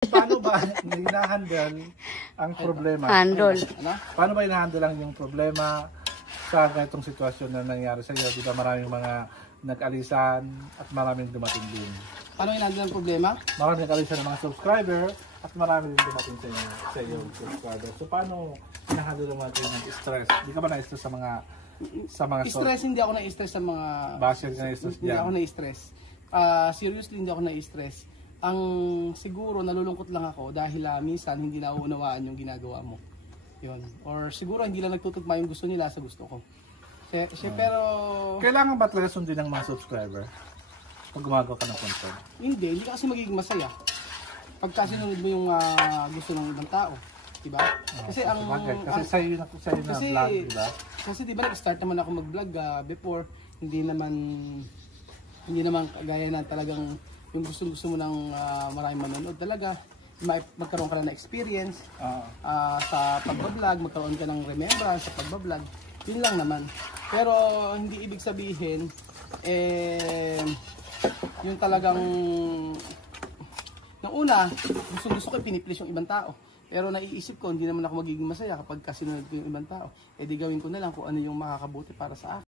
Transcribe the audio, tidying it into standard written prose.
Paano ba hinahandle ang problema? Handle. Paano ba hinahandle ang yung problema sa ganitong sitwasyon na nangyari sa iyo? Di ba maraming mga nag-alisan at maraming dumating din. Paano hinahandle ang problema? Maraming nag-alisan ng mga subscriber at maraming din dumating sa iyo subscriber. So paano hinahandle mo natin yung stress? Di ka ba na-stress sa mga Stress, hindi ako na-stress sa mga basher ka na-stress hindi dyan? ako na-stress. Seriously, hindi ako na-stress. Ang siguro nalulungkot lang ako dahil minsan hindi nauunawaan yung ginagawa mo. Yun. Or siguro hindi lang nagtutugma yung gusto nila sa gusto ko. Pero Kailangan ba talaga sundin ng mga subscriber pag gumagawa ka ng content? hindi ka kasi magiging masaya. Pagka sinunod mo yung gusto ng ibang tao, di ba? Kasi kasi sa'yo na vlog, di ba? Kasi di ba nag-start naman ako mag-vlog before, hindi naman kagaya na talagang yung gusto mo ng maraming manonood talaga. Magkaroon ka na ng experience sa pagbablog, magkaroon ka ng remembrance sa pagbablog. Yun lang naman. Pero hindi ibig sabihin yung talagang nung una, gusto ko piniplish yung ibang tao. Pero naiisip ko, hindi naman ako magiging masaya kapag kasinunod ko yung ibang tao. Eh di gawin ko na lang kung ano yung makakabuti para sa akin.